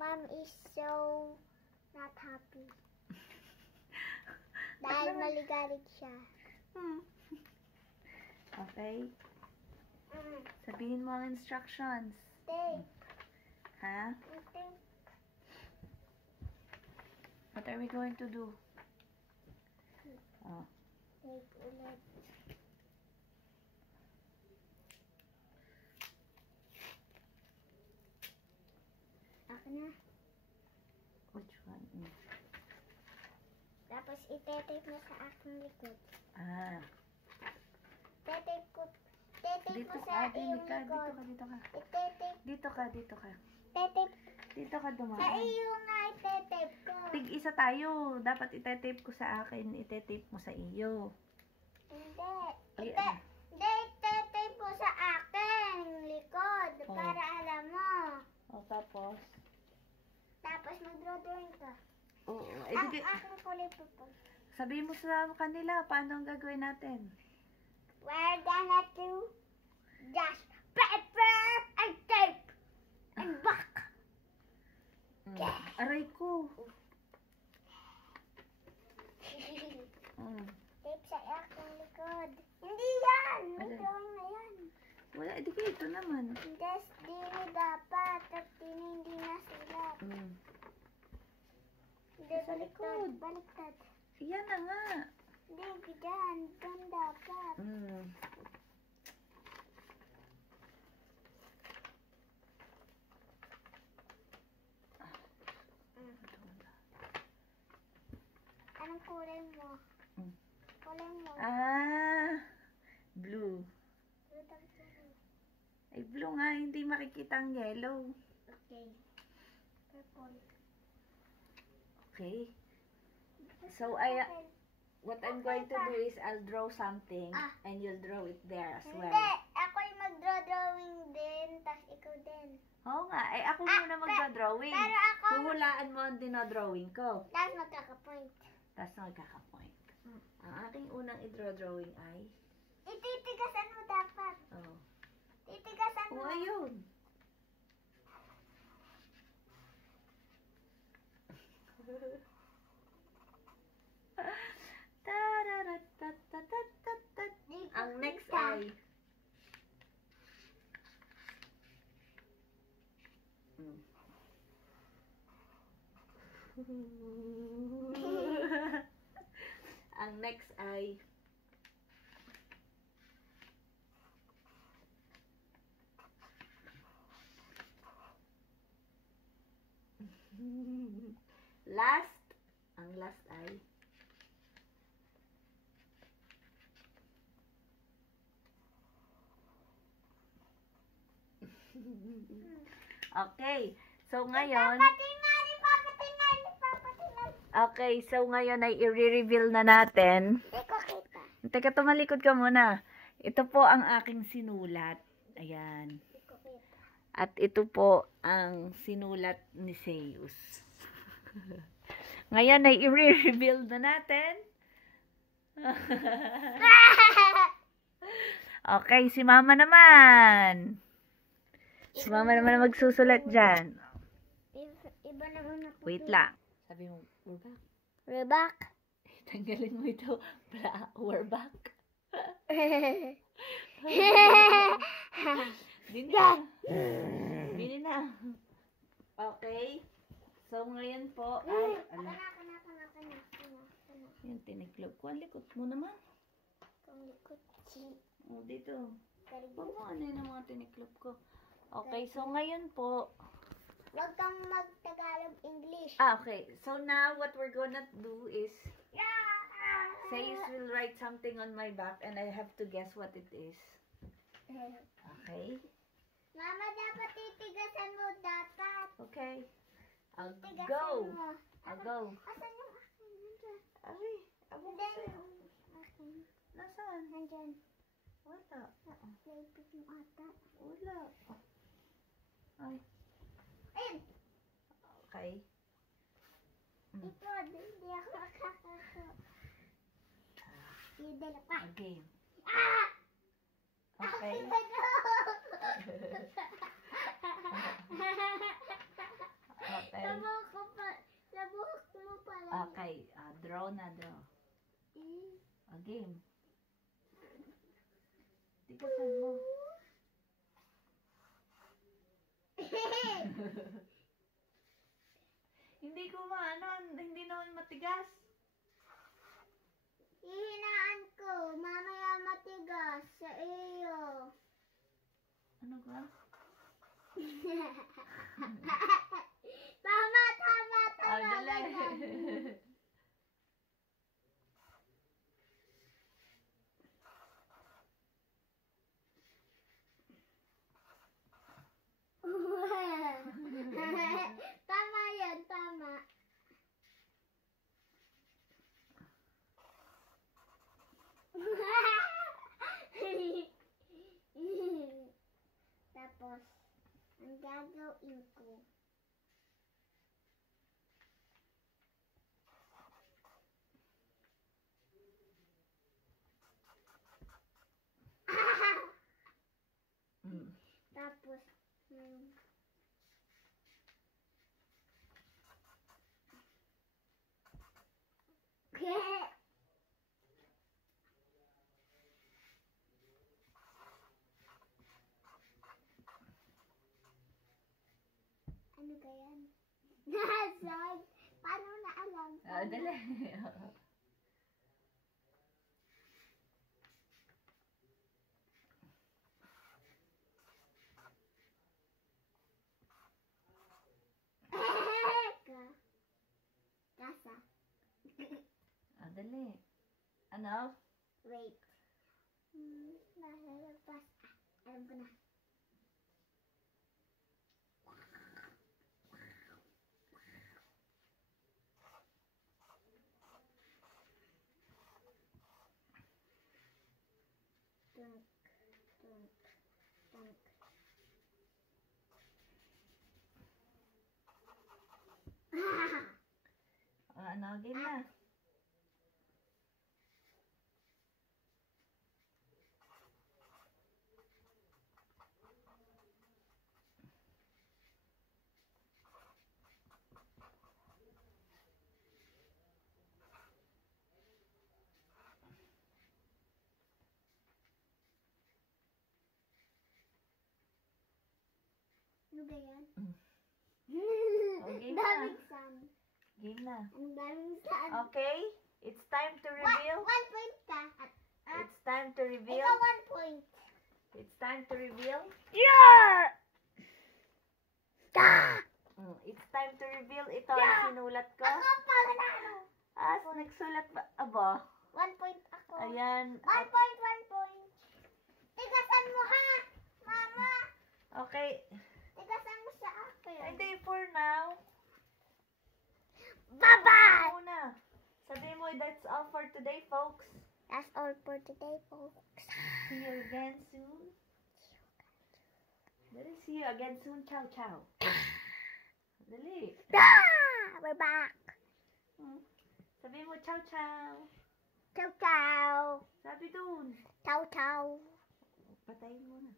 Mom is so not happy. Dahil maligalig siya. Okay. Sabihin mo ang instructions. Tape. Ha? Tape. What are we going to do? Oh. Tape ulit. Ako na. Which one? Tapos ite-tape mo sa aking likod. Ah. Ite-tape ko. Ite-tape Dito mo ka, sa iyong dito ka, likod. dito ka. Ite-tape. Dito ka, dito ka. Ite-tape. Dito ka Sa dumaan. iyo nga ite-tape ko. Tig-isa tayo. Dapat ite-tape ko sa akin, ite-tape mo sa iyo. Hindi. Ay, Hindi, ite-tape mo sa akin likod. Oh. Para alam mo. O, tapos? Tapos mag-drawing ka. Oo. Ang aking kulay purple. Sabihin mo sa kanila, paano ang gagawin natin? We're gonna do just paper and tape and back. Aray ko. Tape sa aking likod. Hindi yan! May Alin? drawing na yan. Wala, di ka ito naman. Dini dapat. At hindi nasulat. Hindi, Sa likod. Baliktad. Yan na nga. Hindi, dyan. Dyan dapat. Anong kulay mo? Kulay mo. Blue. Ay, blue nga. Hindi makikita ang yellow. Okay. Purple. Okay. So, what I'm going to do is I'll draw something and you'll draw it there as well. Hindi. Ako'y mag-drawing din. Tapos ikaw din. Oo nga. Ay, ako muna magdodrawing. Pero ako... Huhulaan mo ang dinodrawing ko. Tapos magkaka-point. Tapos magkaka-point. Ang aking unang i-drawing ay... Ititigasan mo dapat. Oh. Titigasan mo. Oh, ayun. Ang next ay... Ang next ay... Ang last ay... Okay. So, ngayon... Okay, so ngayon ay i-reveal na natin. Hindi ko kita. Teka, tumalikod ka muna. Ito po ang aking sinulat. Ayan. Hindi ko kita. At ito po ang sinulat ni Zeus. Ngayon ay i-reveal na natin. Okay, si Mama naman. Si Mama naman ang magsusulat dyan. Iba naman na. Wait lang. Sabi mo, we're back. We're back. Tanggalin mo ito. We're back. Bini na. Bini na. Okay. So, ngayon po ay... Yung tiniklop ko. Ang likot mo naman. Oh, dito. Huwag mo ano yun ang mga tiniklop ko. Okay. So, ngayon po... Huwag kang mag-Tagalog English. Okay. So, now what we're gonna do is... Zeus will write something on my back and I have to guess what it is. Okay? Mama, dapat titigasan mo dapat. Okay. I'll Titigasan go. mo. I'll go. Asan yung akin? Nandyan. Ay, abo ko Hindi sa'yo. yung akin. Nasaan? Nandyan. Wala. Naipit mo ata. Wala. Ay. Ayun. Okay. Ito, hindi ako makakako. Yung dala pa. Again. Ah! Okay. Okay. Buksan mo. Hindi ko hindi naman matigas. Hihinaan ko. Mamaya matigas sa iyo. Ano ka? Tama. Dali. Tama yan, tama. Tapos, ang gagawin ko, tapos, ano ba yan? Nasaan? Paano na alam? Dali. Kasa. Dali. Ano? Wait. Nasa labas. Alam ko na. Tunk. Game na. Ano ba yan? Game na. Daming sun. Game na. Ang daming sun. Okay, it's time to reveal. One point ka. It's time to reveal. Ikaw 1 point. It's time to reveal. Yeah! It's time to reveal. Ito ang sinulat ko. Ako panalo. Nagsulat ba? Aba. 1 point ako. Ayan. 1 point. Tigasan mo ha, mama. Okay. Tigasan mo sa akin. Hindi, for now. Bye-bye! Muna. Sabi mo, that's all for today, folks. That's all for today, folks. See you again soon. Dali, see you again soon. Ciao, ciao. Dali. We're back. Sabi mo, ciao, ciao. Ciao, ciao. Sabi dun. Ciao, ciao. Patayin mo na.